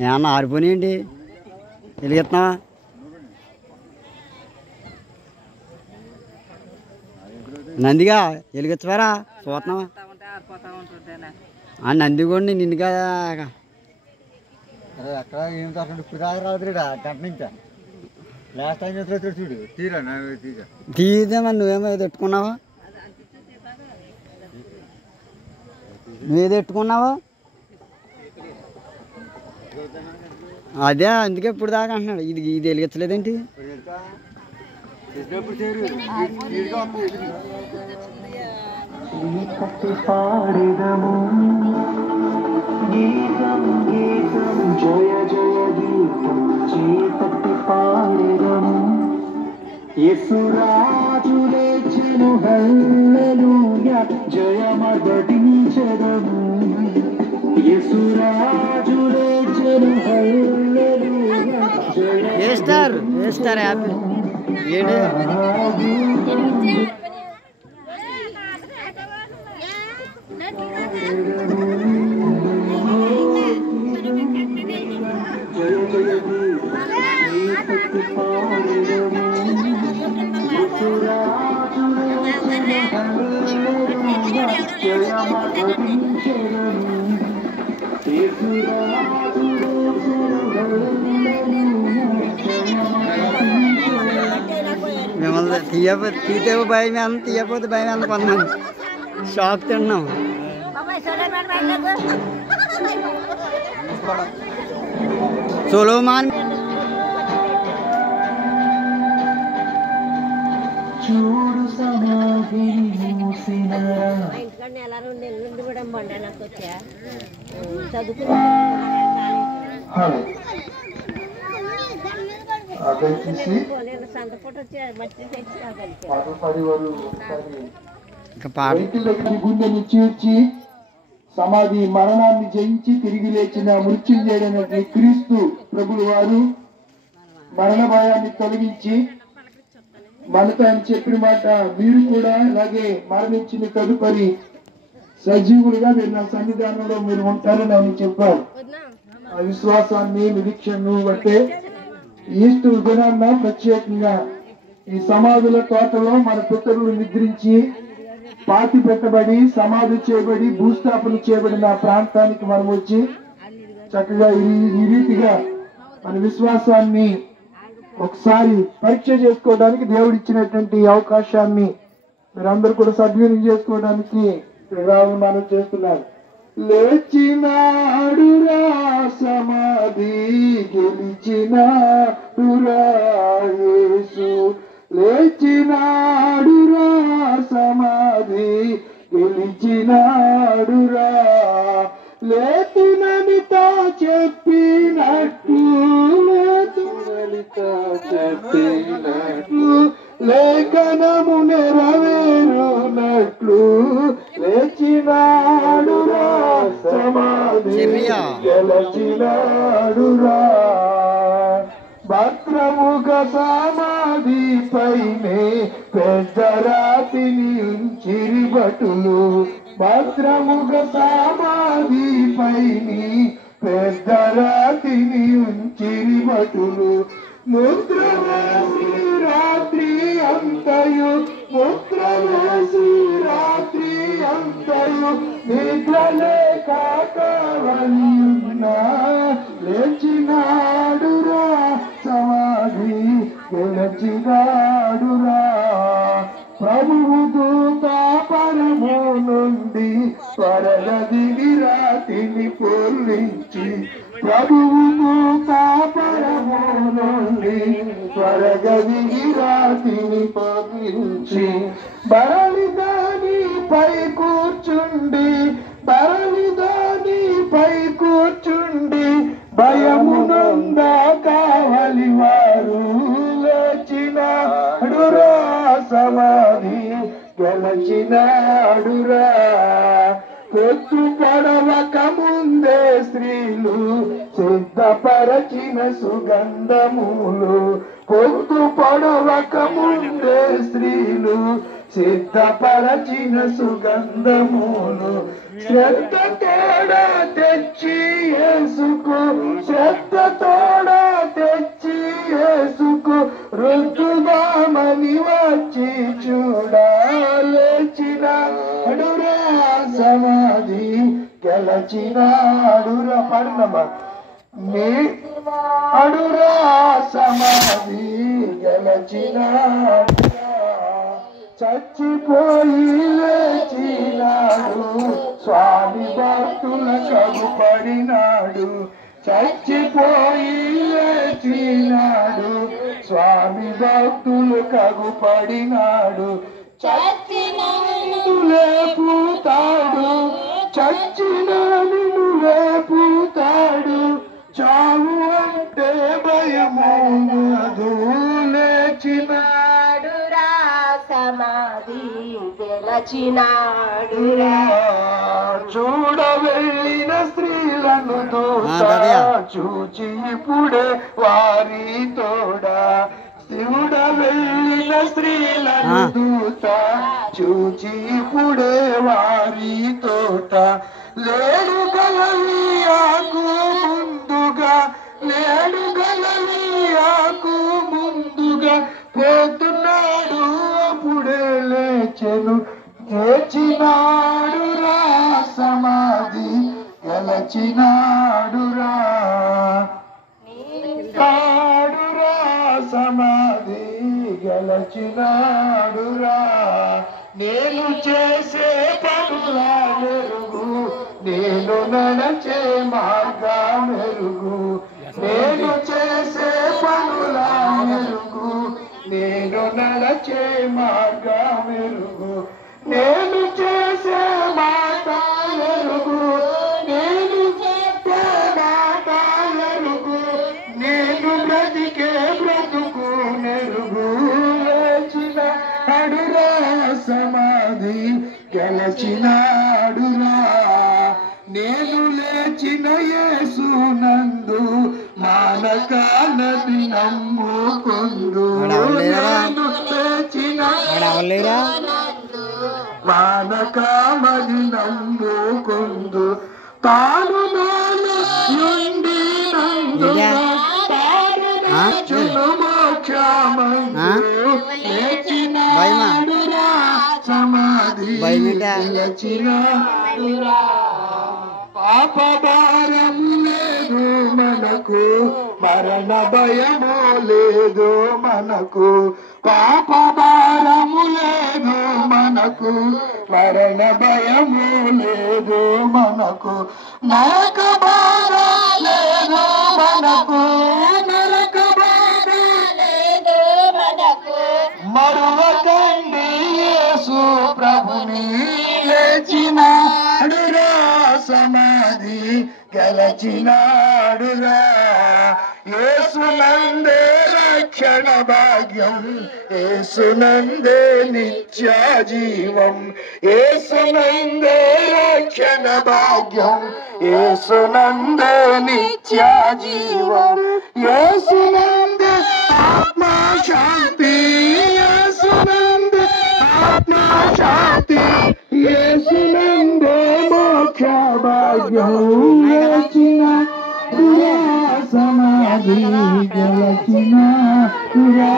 ఏమన్నా ఆరిపోయినాయండి వెలిగిస్తున్నావా? నందిగా వెలిగించవారా చూస్తున్నావా? నంది కూడా నిన్ను కదా ఎక్కడ ఏం తప్పండి ఇప్పుడు దాకా రాదురా గంట నుంచి లాస్ట్ టైం ఎదురు చూడు తీరా తీదేమని నువ్వేమో పెట్టుకున్నావా? నువ్వేది పెట్టుకున్నావా? అదే అందుకే ఇప్పుడు దాకా అంటున్నాడు. ఇది వెలిగించలేదేంటి? గీతం గీతం జయ జయ గీతం చేపట్టి పాడెదము యేసురాజు లేచెను హల్లెలూయా జయమగటించెదము యేసురాజు లేచెను హల్లెలూయా వేస్తారు హ్యాపీ ఏంటి మిమ్మల్ని తీతే భయం ఎంత తీయకపోతే భయం ఎంత కొంతమంది షాక్ తిన్నాం. సొలోమాన్ చూడు సమాధిని మూసిన గుండెని చీల్చి సమాధి మరణాన్ని జయించి తిరిగి లేచిన మృత్యుంజయుడైనటువంటి క్రీస్తు ప్రభులు వారు మరణ భయాన్ని తొలగించి మనతో అని చెప్పిన మాట మీరు కూడా అలాగే మరణించిన తదుపరి సజీవులుగా మీరు నా సన్నిధానంలో మీరు ఉంటారని ఆయన చెప్పారు. ఆ విశ్వాసాన్ని నిరీక్షను బట్టే ఈస్టర్ దినాన్న ప్రత్యేకంగా ఈ సమాధుల తోటలో మన పితరులు నిద్రించి పాతి పెట్టబడి సమాధి చేయబడి భూస్థాపన చేయబడిన ప్రాంతానికి మనం వచ్చి చక్కగా ఈ రీతిగా మన విశ్వాసాన్ని ఒకసారి పరీక్ష చేసుకోవడానికి దేవుడు ఇచ్చినటువంటి అవకాశాన్ని మీరందరూ కూడా సద్వినియోగం చేసుకోవడానికి మనం చేస్తున్నారు. లేచినాడురా సమాధి గెలిచినాడురా యేసు లేచినాడురా సమాధి గెలిచినాడురా లేతుననితో చెప్పినట్టు లేతుననితో చెప్పినట్లు లేఖనము నెరవేరునట్లు లేచినాడురా సమాధి గెలిచినాడురా భద్రముఖ సమాధి పైనే పెద్ద రాతిని ఉంచిరి భటులు భద్రముఖ సమాధి పైని పెద్ద రాతిని ఉంచిరి భటులు ముద్ర వేసి రాత్రి అంతయు ముద్ర వేసి రాత్రి అంతయు నిద్రలే కాకవలి ఉన్నా లేచినాడురా సమాధి గెలిచినాడురా ప్రభువు దూత పరము నుండి పరగదిని రాతిని పొర్లించి ప్రభువు దూత పరము నుండి పరగదిని రాతిని పొర్లించి బరలిదానిపై కూర్చుండి బరలిదానిపై కూర్చుండి భయమునంద కావలి వారు లేచినాడురా సమాధి గెలిచినాడురా పొత్తు పడవక ముందే స్త్రీలు సిద్ధపరచిన సుగంధములు పొత్తు పడవక ముందే స్త్రీలు సిద్ధపరచిన సుగంధమును శ్రద్ధ తోడ తెచ్చి యేసుకు శ్రద్ధ తోడ తెచ్చి యేసుకు రుద్దుదామని వచ్చి చూడాలేచినాడురా సమాధి గెలచినాడురా పడినమ్మా నీ అడురా సమాధి గెలచినాడురా చచ్చిపోయి లేచినాడు స్వామి భక్తుల కగుపడినాడు చచ్చిపోయి లేచినాడు స్వామి భక్తులు కగుపడినాడు చచ్చినాడు లేపుతాడు చచ్చిన నిన్ను లేపుతాడు చావు అంటే భయమోదు లేచినాడురా సమాధి గెలచినాడురా చూడ వెళ్ళిన స్త్రీలను దూత చూచి ఇప్పుడే వారి తోడా శివుడ వెళ్ళిన స్త్రీలను దూత చూచి ఇప్పుడే వారి తోట లేడు గలలియాకు ముందుగా లేడు గలలియాకు ముందుగా పోతున్నాడు అప్పుడే లేచెను లేచినాడురా సమాధి గెలచినాడురా నాడురా సమాధి గెలచినాడురా నేను చేసే పనుల మెరుగు నేను నడచే మార్గా మెరుగు నేను చేసే పనుల మెరుగు నేను నడచే మార్గా మెరుగు నేను చేసే మాట మెరుగు నేను చెప్పే మాట మెరుగు నేను బ్రతికే బ్రతుకు మెరుగు లేచినాడురా సమాధి గెలచినాడురా నేను లేచిన యేసు నందు మానక నది నమ్ముకుందు నేను లేచిన మానక మది నమ్ముకుందు తాను నాను నుండి నందు మోక్షమందు లేచినాడురా సమాధి గెలచినాడురా పాప భారము లేదు మనకు మరణ భయము లేదు మనకు పాప భారము లేదు మనకు మరణ భయము లేదు మనకు నరక బాధ లేదు మనకు నరక బాధ లేదు మనకు మరువకండి యేసు ప్రభుని లేచినాడురా సమాధి గెలచినాడురా యేసునందే రక్షణ భాగ్యం యేసునందే నిత్య జీవం యేసునందే రక్షణ భాగ్యం యేసునందే నిత్య జీవం యేసునందే ఆత్మ శాంతి యేసునందే ఆత్మ శాంతి యేసునందే మోక్ష భాగ్యం లేచినాడురా సమాధి గెలచినాడురా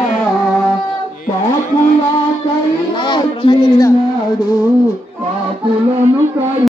పాపుల కై వచ్చినాడు పాపులను